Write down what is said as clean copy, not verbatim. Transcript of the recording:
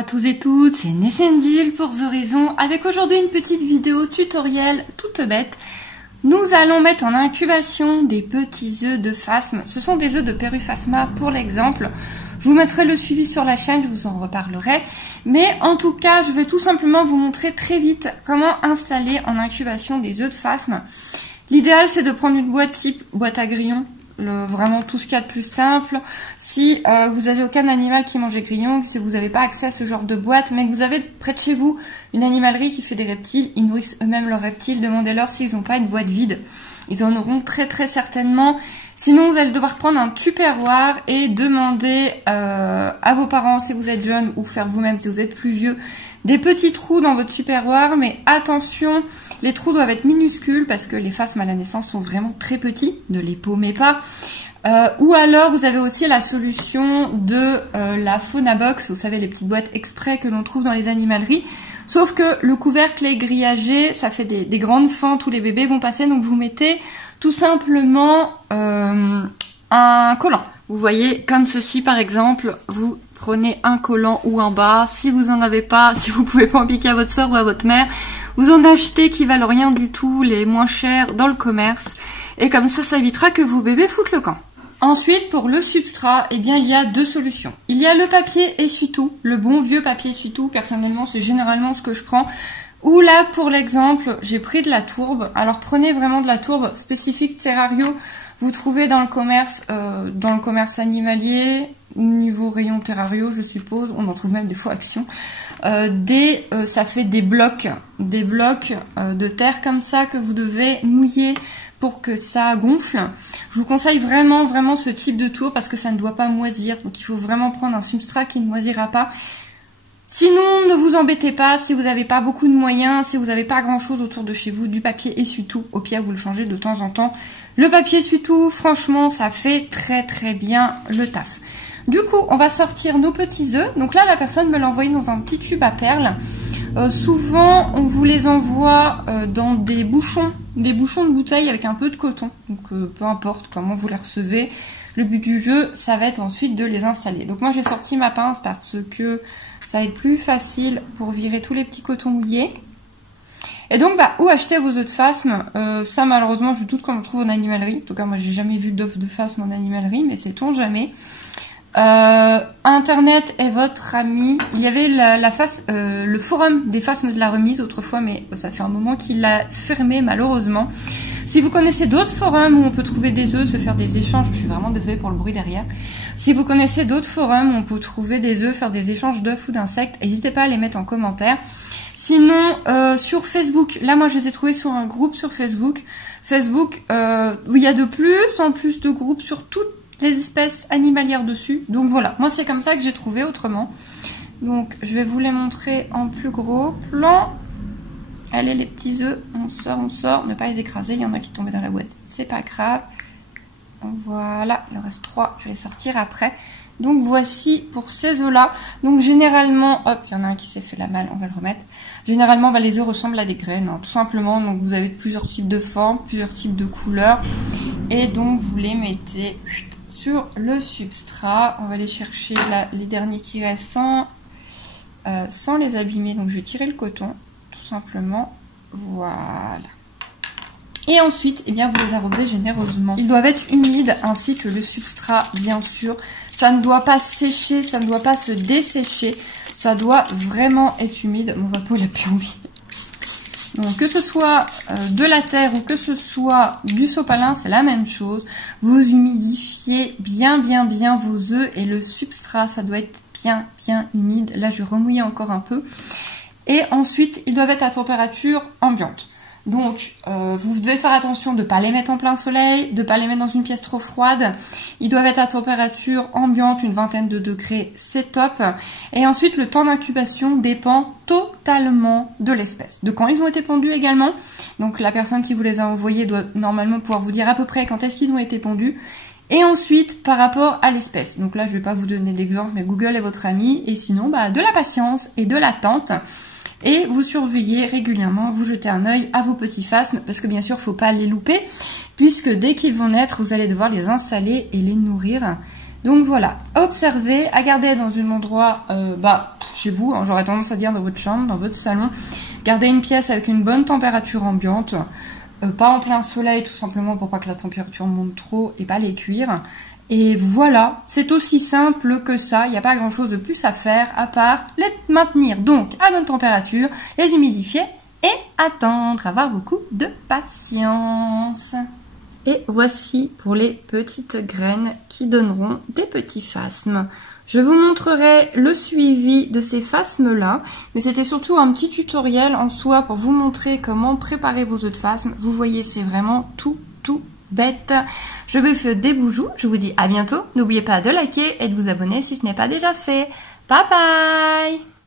à tous et toutes, c'est Nessendil pour The Horizon avec aujourd'hui une petite vidéo tutoriel toute bête. Nous allons mettre en incubation des petits œufs de phasme. Ce sont des œufs de Peruphasma pour l'exemple. Je vous mettrai le suivi sur la chaîne, je vous en reparlerai. Mais en tout cas, je vais tout simplement vous montrer très vite comment installer en incubation des œufs de phasme. L'idéal, c'est de prendre une boîte type boîte à grillons. Vraiment tout ce qu'il y a de plus simple. Si vous avez aucun animal qui mange des grillons, si vous n'avez pas accès à ce genre de boîte, mais que vous avez près de chez vous une animalerie qui fait des reptiles, ils nourrissent eux-mêmes leurs reptiles, demandez-leur s'ils n'ont pas une boîte vide. Ils en auront très certainement. Sinon, vous allez devoir prendre un tupperware et demander à vos parents si vous êtes jeune ou faire vous-même si vous êtes plus vieux, des petits trous dans votre tupperware, mais attention, les trous doivent être minuscules parce que les phasmes à la naissance sont vraiment très petits, ne les paumez pas. Ou alors vous avez aussi la solution de la Fauna Box, vous savez les petites boîtes exprès que l'on trouve dans les animaleries. Sauf que le couvercle est grillagé, ça fait des grandes fentes où les bébés vont passer, donc vous mettez tout simplement un collant. Vous voyez, comme ceci par exemple, vous prenez un collant ou un bas, si vous en avez pas, si vous pouvez pas en piquer à votre soeur ou à votre mère, vous en achetez qui valent rien du tout, les moins chers dans le commerce, et comme ça évitera que vos bébés foutent le camp. Ensuite, pour le substrat, eh bien, il y a deux solutions. Il y a le papier essuie-tout, le bon vieux papier essuie-tout. Personnellement, c'est généralement ce que je prends. Ou là, pour l'exemple, j'ai pris de la tourbe. Alors, prenez vraiment de la tourbe spécifique Terrario. Vous trouvez dans le commerce animalier, niveau rayon Terrario, je suppose. On en trouve même des fois Action. Ça fait des blocs de terre comme ça que vous devez mouiller pour que ça gonfle. Je vous conseille vraiment ce type de tour parce que ça ne doit pas moisir. Donc il faut vraiment prendre un substrat qui ne moisira pas. Sinon, ne vous embêtez pas si vous n'avez pas beaucoup de moyens, si vous n'avez pas grand chose autour de chez vous, du papier essuie-tout. Au pire, vous le changez de temps en temps. Le papier essuie-tout, franchement, ça fait très bien le taf. Du coup, on va sortir nos petits œufs. Donc là, la personne me l'a envoyé dans un petit tube à perles. Souvent, on vous les envoie dans des bouchons de bouteille avec un peu de coton. Donc, peu importe comment vous les recevez. Le but du jeu, ça va être ensuite de les installer. Donc, moi, j'ai sorti ma pince parce que ça va être plus facile pour virer tous les petits cotons mouillés. Et donc, où acheter vos œufs de phasme? Ça, malheureusement, je doute qu'on le trouve en animalerie. En tout cas, moi, j'ai jamais vu d'œufs de phasme en animalerie, mais sait-on jamais. Internet est votre ami. Il y avait le forum des phasmes de la remise autrefois, mais ça fait un moment qu'il l'a fermé malheureusement. Si vous connaissez d'autres forums où on peut trouver des œufs, se faire des échanges, je suis vraiment désolée pour le bruit derrière. Si vous connaissez d'autres forums où on peut trouver des œufs, faire des échanges d'œufs ou d'insectes, n'hésitez pas à les mettre en commentaire. Sinon, sur Facebook, là moi je les ai trouvés sur un groupe sur Facebook. Où il y a de plus en plus de groupes sur toutes les espèces animalières dessus. Donc voilà, moi c'est comme ça que j'ai trouvé autrement. Donc je vais vous les montrer en plus gros plan. Allez les petits œufs, on sort, ne pas les écraser, il y en a qui tombaient dans la boîte, c'est pas grave. Voilà, il en reste 3, je vais les sortir après. Donc voici pour ces œufs là. Donc généralement, hop, il y en a un qui s'est fait la malle, on va le remettre. Généralement les œufs ressemblent à des graines, hein, tout simplement. Donc vous avez plusieurs types de formes, plusieurs types de couleurs. Et donc vous les mettez sur le substrat. On va aller chercher là, les derniers qui restent sans les abîmer. Donc je vais tirer le coton, tout simplement. Voilà. Et ensuite, eh bien, vous les arrosez généreusement. Ils doivent être humides ainsi que le substrat, bien sûr. Ça ne doit pas sécher, ça ne doit pas se dessécher. Ça doit vraiment être humide. Mon vapeau, il a plus envie. Donc, que ce soit de la terre ou que ce soit du sopalin, c'est la même chose. Vous humidifiez bien vos œufs et le substrat, ça doit être bien humide. Là, je vais remouiller encore un peu. Et ensuite, ils doivent être à température ambiante. Donc, vous devez faire attention de ne pas les mettre en plein soleil, de ne pas les mettre dans une pièce trop froide. Ils doivent être à température ambiante, une vingtaine de degrés, c'est top. Et ensuite, le temps d'incubation dépend totalement de l'espèce. De quand ils ont été pondus également. Donc, la personne qui vous les a envoyés doit normalement pouvoir vous dire à peu près quand est-ce qu'ils ont été pondus. Et ensuite, par rapport à l'espèce. Donc là, je ne vais pas vous donner d'exemple, mais Google est votre ami. Et sinon, de la patience et de l'attente. Et vous surveillez régulièrement, vous jetez un œil à vos petits phasmes, parce que bien sûr, il ne faut pas les louper, puisque dès qu'ils vont naître, vous allez devoir les installer et les nourrir. Donc voilà, observez, à garder dans un endroit chez vous, hein, j'aurais tendance à dire dans votre chambre, dans votre salon. Gardez une pièce avec une bonne température ambiante, pas en plein soleil tout simplement pour pas que la température monte trop et pas les cuire. Et voilà, c'est aussi simple que ça, il n'y a pas grand chose de plus à faire à part les maintenir donc à bonne température, les humidifier et attendre, avoir beaucoup de patience. Et voici pour les petites graines qui donneront des petits phasmes. Je vous montrerai le suivi de ces phasmes-là, mais c'était surtout un petit tutoriel en soi pour vous montrer comment préparer vos œufs de phasme. Vous voyez, c'est vraiment tout bête. Je vous fais des boujoux, je vous dis à bientôt. N'oubliez pas de liker et de vous abonner si ce n'est pas déjà fait. Bye bye!